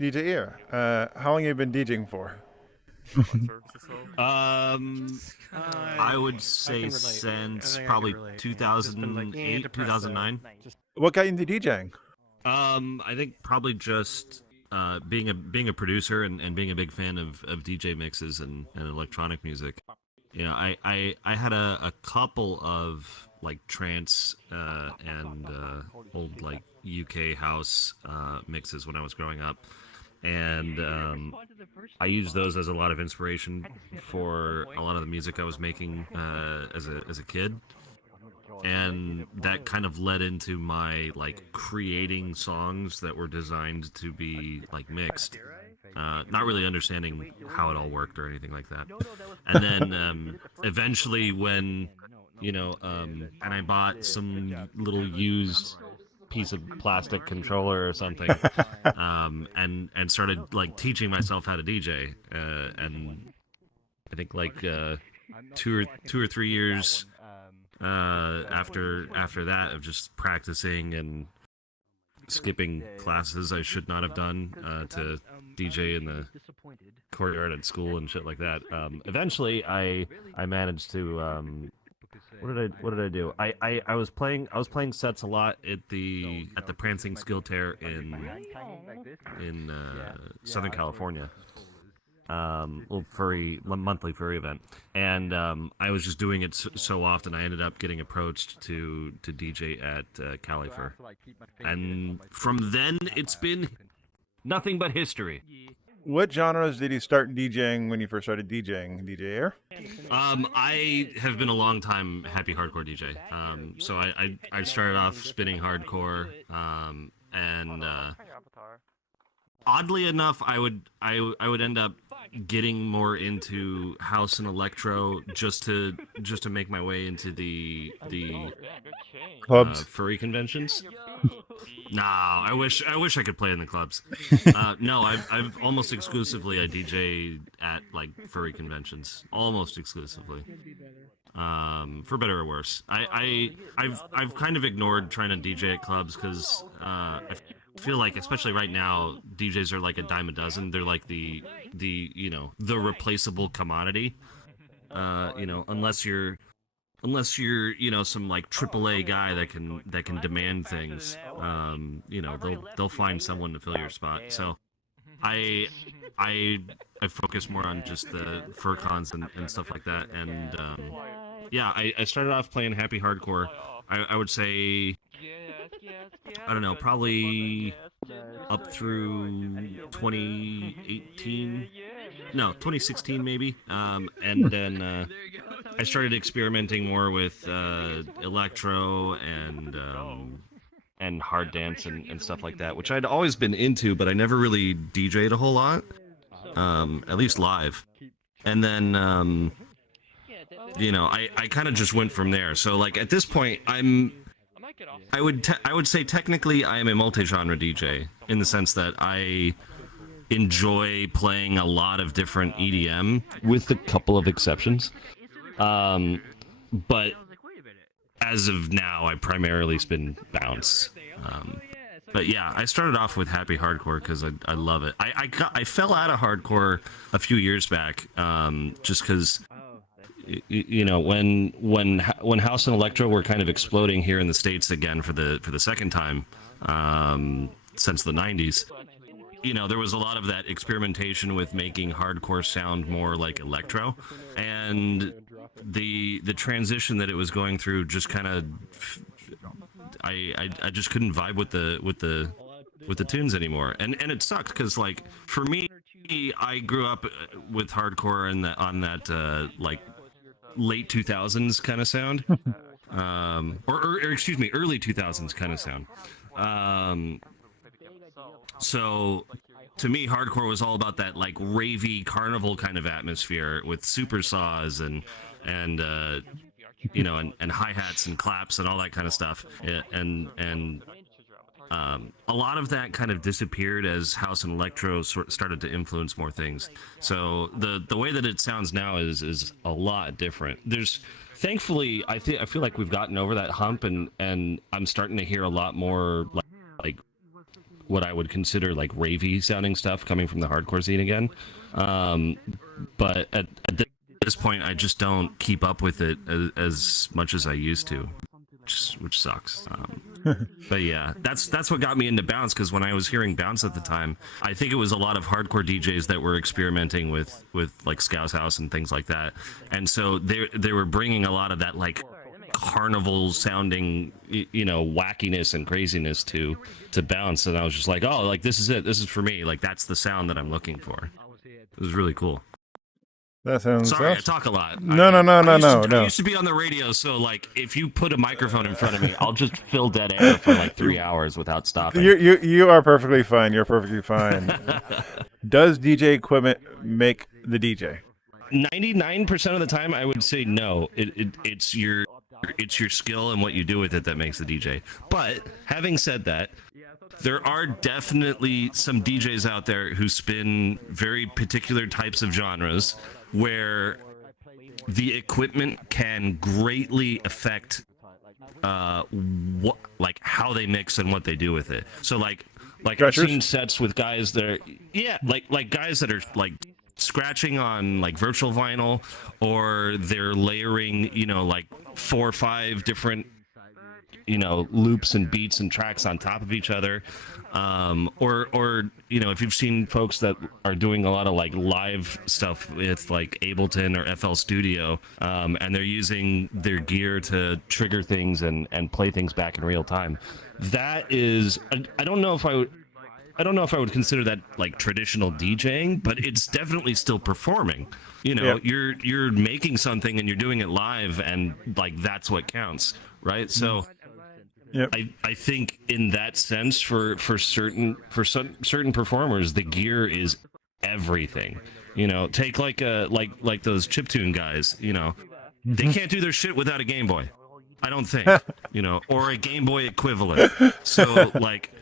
DJ Ear. How long have you been DJing for? Um, I would I say can relate. I since think I can probably relate. It's just been like 2008, depressed, 2009. What got you into DJing? I think probably just being a producer and being a big fan of DJ mixes and electronic music. You know, I had a couple of like trance and old like UK house mixes when I was growing up, and I used those as a lot of inspiration for a lot of the music I was making as a kid, and that kind of led into my like creating songs that were designed to be like mixed, not really understanding how it all worked or anything like that. And then eventually when and I bought some little used piece of plastic controller or something, and started like teaching myself how to DJ, and I think like 2 or 3 years after that of just practicing and skipping classes I should not have done to DJ in the courtyard at school and shit like that. Eventually, I managed to. What did I do? I was playing sets a lot at the Prancing Skill Tear in Southern California. Little monthly furry event, and I was just doing it so often. I ended up getting approached to DJ at Califur, and from then it's been nothing but history. What genres did you start DJing when you first started DJing? DJ Air? I have been a long time happy hardcore DJ. So I started off spinning hardcore, and oddly enough, I would end up getting more into house and electro just to make my way into the Clubs. furry conventions. No, I wish I could play in the clubs. No, I've almost exclusively I DJ at like furry conventions, almost exclusively. For better or worse, I've kind of ignored trying to DJ at clubs because I feel like, especially right now, DJs are like a dime a dozen. They're like the the replaceable commodity. Unless you're some like AAA guy that can demand things, they'll find someone to fill your spot. So I I focus more on just the fur cons and stuff like that. And yeah, I started off playing happy hardcore. I would say, I don't know, probably up through 2018, no, 2016 maybe. And then I started experimenting more with electro and hard dance and stuff like that, which I'd always been into, but I never really DJ'd a whole lot, at least live. And then, I kind of just went from there. So like at this point, I would say technically I am a multi-genre DJ in the sense that I enjoy playing a lot of different EDM with a couple of exceptions. But as of now, I primarily spin bounce. But yeah, I started off with happy hardcore because I love it. I fell out of hardcore a few years back, just because when house and electro were kind of exploding here in the States again for the second time since the 90s. There was a lot of that experimentation with making hardcore sound more like electro, and the transition that it was going through just kind of I just couldn't vibe with the tunes anymore, and it sucked because like for me, I grew up with hardcore and on that like late 2000s kind of sound, or excuse me, early 2000s kind of sound. So to me, hardcore was all about that like ravey carnival kind of atmosphere with super saws and hi-hats and claps and all that kind of stuff. And a lot of that kind of disappeared as house and electro started to influence more things. So the way that it sounds now is a lot different. Thankfully, I feel like we've gotten over that hump, and I'm starting to hear a lot more like what I would consider like ravey sounding stuff coming from the hardcore scene again. But at this point, I just don't keep up with it as much as I used to, which sucks. But yeah, that's what got me into bounce, because when I was hearing bounce at the time, I think it was a lot of hardcore DJs that were experimenting with like Scouse House and things like that, and so they were bringing a lot of that like carnival sounding, you know, wackiness and craziness to bounce, and I was just like, oh, like this is it, this is for me, like that's the sound that I'm looking for. It was really cool. That sounds. Sorry, I talk a lot. No. I used to be on the radio, so like if you put a microphone in front of me, I'll just fill dead air for like 3 hours without stopping. You are perfectly fine. You're perfectly fine. Does DJ equipment make the DJ? 99% of the time, I would say no. It's your skill and what you do with it that makes the DJ. But having said that, there are definitely some DJs out there who spin very particular types of genres where the equipment can greatly affect what, like how they mix and what they do with it. So like I've seen sets with guys that are, yeah, like guys that are like scratching on like virtual vinyl, or they're layering, you know, like 4 or 5 different, you know, loops and beats and tracks on top of each other, or you know, if you've seen folks that are doing a lot of like live stuff with like Ableton or FL Studio, and they're using their gear to trigger things and play things back in real time. That is, I don't know if I would consider that like traditional DJing, but it's definitely still performing. You know, yeah. You're making something and you're doing it live, and like that's what counts, right? So yep. I think in that sense, for certain performers, the gear is everything. You know, take like those chiptune guys. You know, they can't do their shit without a Game Boy. I don't think. You know, or a Game Boy equivalent. So like,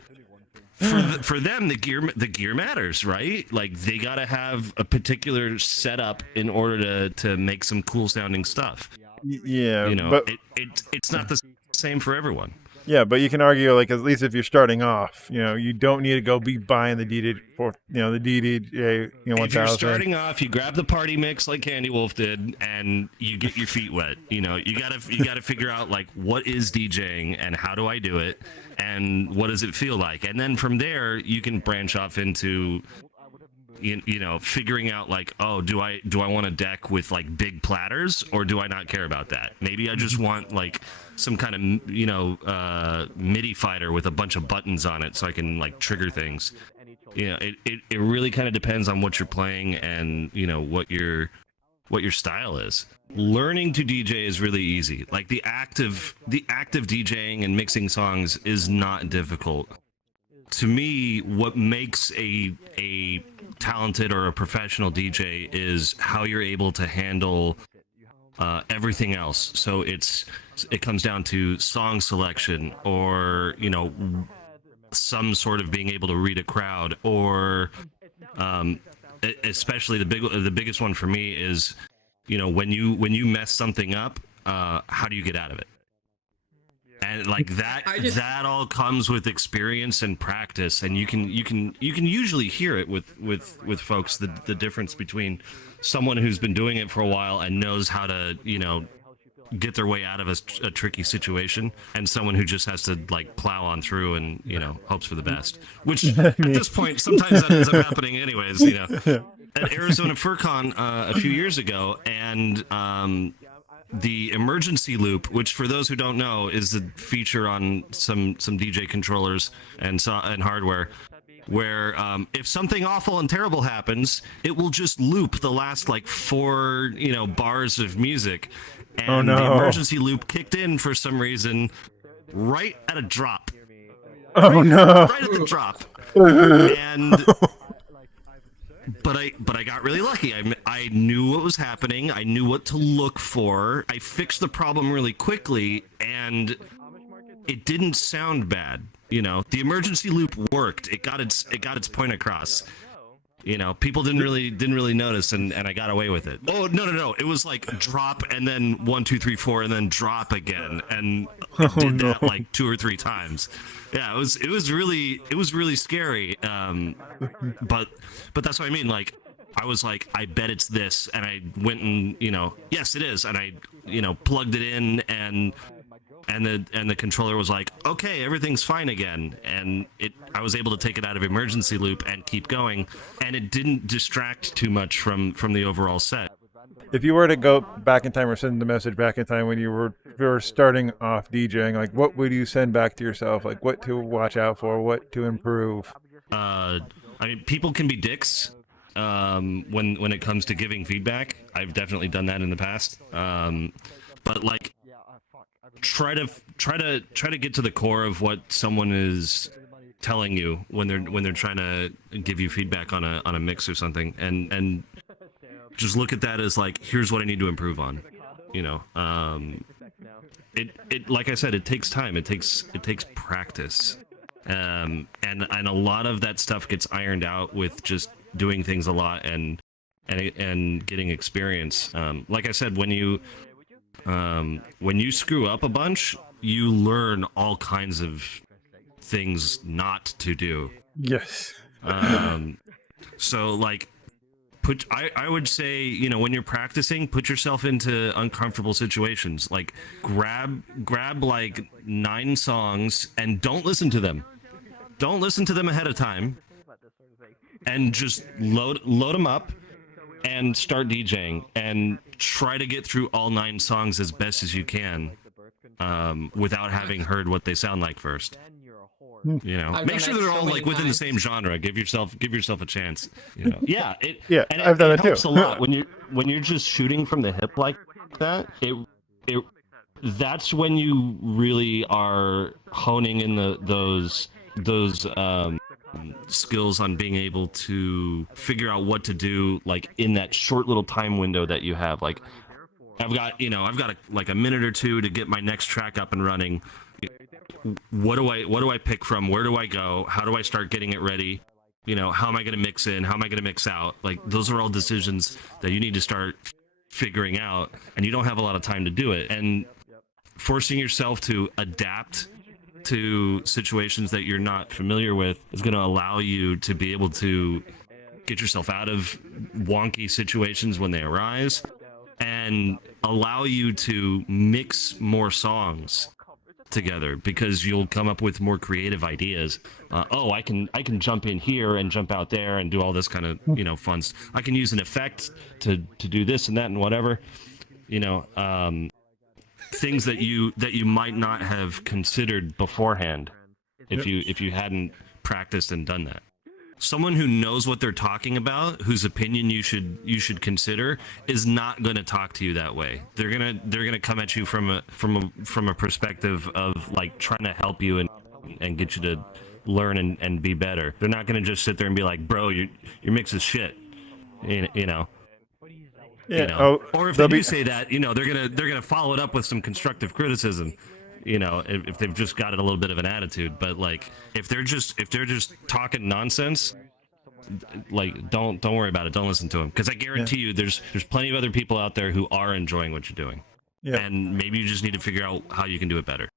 for them, the gear matters, right? Like they gotta have a particular setup in order to make some cool sounding stuff. Yeah, you know, but it's not the same for everyone. Yeah, but you can argue, like, at least if you're starting off, you know, you don't need to go be buying the DD for, you know, the DDJ, you know, 1000. If you're starting off, you grab the party mix like Candy Wolf did, and you get your feet wet. You know, you gotta figure out like what is DJing and how do I do it, and what does it feel like, and then from there you can branch off into, you know, figuring out like, oh, do I want a deck with like big platters, or do I not care about that? Maybe I just want like some kind of, you know, MIDI fighter with a bunch of buttons on it so I can like trigger things. You know, it really kind of depends on what you're playing and, you know, what your style is. Learning to DJ is really easy. Like the act of DJing and mixing songs is not difficult. To me, what makes a talented or a professional DJ is how you're able to handle everything else. So it comes down to song selection, or, you know, some sort of being able to read a crowd, or especially the biggest one for me is, you know, when you mess something up, how do you get out of it? And like that all comes with experience and practice, and you can usually hear it with folks, the difference between someone who's been doing it for a while and knows how to, you know, get their way out of a tricky situation, and someone who just has to like plow on through and, you know, hopes for the best, which at this point sometimes that ends up happening anyways, you know. At Arizona FurCon a few years ago, and the emergency loop, which for those who don't know is the feature on some DJ controllers and hardware, where if something awful and terrible happens, it will just loop the last like 4, you know, bars of music, and oh, no. The emergency loop kicked in for some reason right at a drop. Oh no! Right at the drop, and. But I got really lucky. I knew what was happening. I knew what to look for. I fixed the problem really quickly, and it didn't sound bad. You know, the emergency loop worked. It got its point across. You know, people didn't really notice, and I got away with it. Oh no! It was like drop and then 1, 2, 3, 4, and then drop again, and I did that like 2 or 3 times. Yeah, it was really scary. But that's what I mean. Like, I was like, I bet it's this, and I went and yes, it is, and I plugged it in, and the controller was like, okay, everything's fine again, and I was able to take it out of emergency loop and keep going, and it didn't distract too much from the overall set. If you were to go back in time or send the message back in time when you were starting off DJing, like what would you send back to yourself? Like what to watch out for, what to improve? I mean, people can be dicks when it comes to giving feedback. I've definitely done that in the past. But like, try to get to the core of what someone is telling you when they're trying to give you feedback on a mix or something, and just look at that as like, here's what I need to improve on. It like I said, it takes time. It takes practice, and a lot of that stuff gets ironed out with just doing things a lot and getting experience. Like I said, when you screw up a bunch, you learn all kinds of things not to do. Yes. So like, I would say, when you're practicing, put yourself into uncomfortable situations. Like grab like 9 songs and don't listen to them. Don't listen to them ahead of time, and just load them up and start DJing and try to get through all 9 songs as best as you can, without having heard what they sound like first. Make sure they're all like within the same genre. Give yourself a chance. Yeah, I've done it too. It helps a lot when you're just shooting from the hip like that. That's when you really are honing in those skills on being able to figure out what to do, like in that short little time window that you have. Like, I've got a minute or 2 to get my next track up and running. What do I pick from? Where do I go? How do I start getting it ready? How am I going to mix in? How am I going to mix out? Like, those are all decisions that you need to start figuring out, and you don't have a lot of time to do it. And forcing yourself to adapt to situations that you're not familiar with is going to allow you to be able to get yourself out of wonky situations when they arise, and allow you to mix more songs together, because you'll come up with more creative ideas. I can jump in here and jump out there and do all this kind of fun. I can use an effect to do this and that and whatever. Things that you might not have considered beforehand if you hadn't practiced and done that. Someone who knows what they're talking about, whose opinion you should consider, is not going to talk to you that way. They're gonna come at you from a perspective of like trying to help you and get you to learn and be better. They're not going to just sit there and be like, bro, your mix is shit. Yeah. Or if they do say that, they're gonna follow it up with some constructive criticism. If they've just got it a little bit of an attitude. But like, if they're just talking nonsense, like don't worry about it. Don't listen to them, because I guarantee you, there's plenty of other people out there who are enjoying what you're doing. Yeah. And maybe you just need to figure out how you can do it better.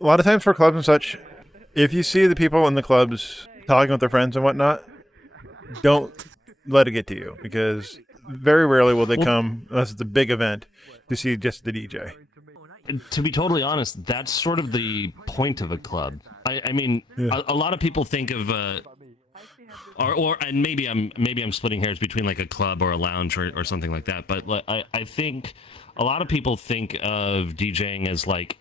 A lot of times for clubs and such, if you see the people in the clubs talking with their friends and whatnot, don't let it get to you, because very rarely will they come, unless it's a big event, to see just the DJ. To be totally honest, that's sort of the point of a club. I mean, a lot of people think of and maybe I'm splitting hairs between like a club or a lounge or something like that. But I think a lot of people think of DJing as like,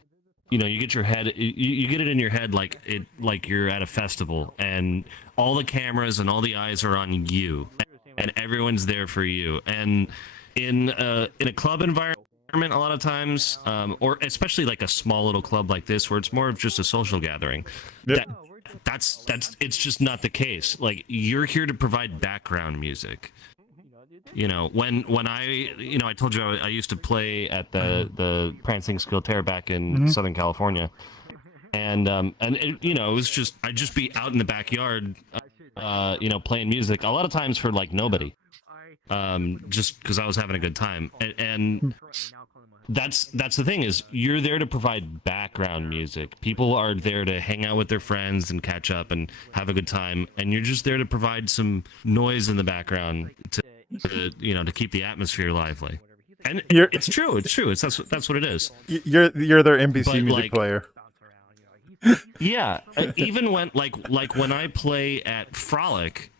you get you get it in your head like you're at a festival and all the cameras and all the eyes are on you and everyone's there for you. And in a club environment, a lot of times, or especially like a small little club like this, where it's more of just a social gathering, that's it's just not the case. Like, you're here to provide background music. When I told you I used to play at the Prancing Skilterre back in Southern California, and it was just, I'd just be out in the backyard playing music a lot of times for like nobody, just because I was having a good time, and that's the thing is you're there to provide background music. People are there to hang out with their friends and catch up and have a good time, and you're just there to provide some noise in the background to keep the atmosphere lively. And it's true. That's what it is. You're their NPC But, music like, player. Yeah, even when like when I play at Frolic,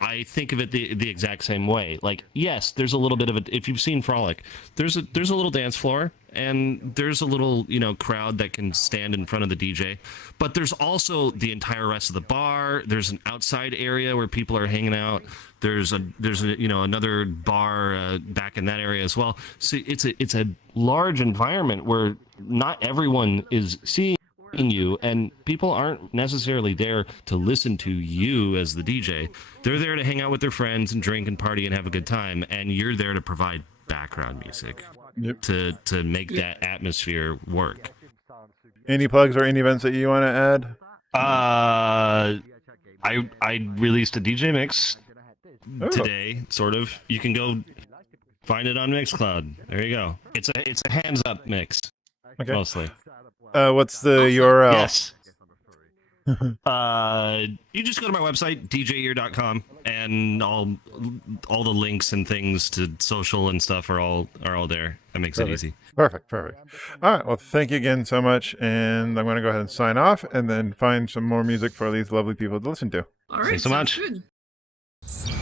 I think of it the exact same way. Like, yes, there's a little bit of a. If you've seen Frolic, there's a little dance floor and there's a little crowd that can stand in front of the DJ, but there's also the entire rest of the bar. There's an outside area where people are hanging out. There's another bar back in that area as well. So it's a large environment where not everyone is seeing you, and people aren't necessarily there to listen to you as the DJ. They're there to hang out with their friends and drink and party and have a good time, and you're there to provide background music to make that atmosphere work. Any plugs or any events that you want to add? I released a DJ mix Oh. today, sort of. You can go find it on Mixcloud. There you go. It's a hands up mix, Okay. mostly. What's the URL? Yes. You just go to my website, djear.com, and all the links and things to social and stuff are all there. That makes it easy. Perfect. All right. Well, thank you again so much, and I'm going to go ahead and sign off, and then find some more music for these lovely people to listen to. All right. Thanks so sounds much. good.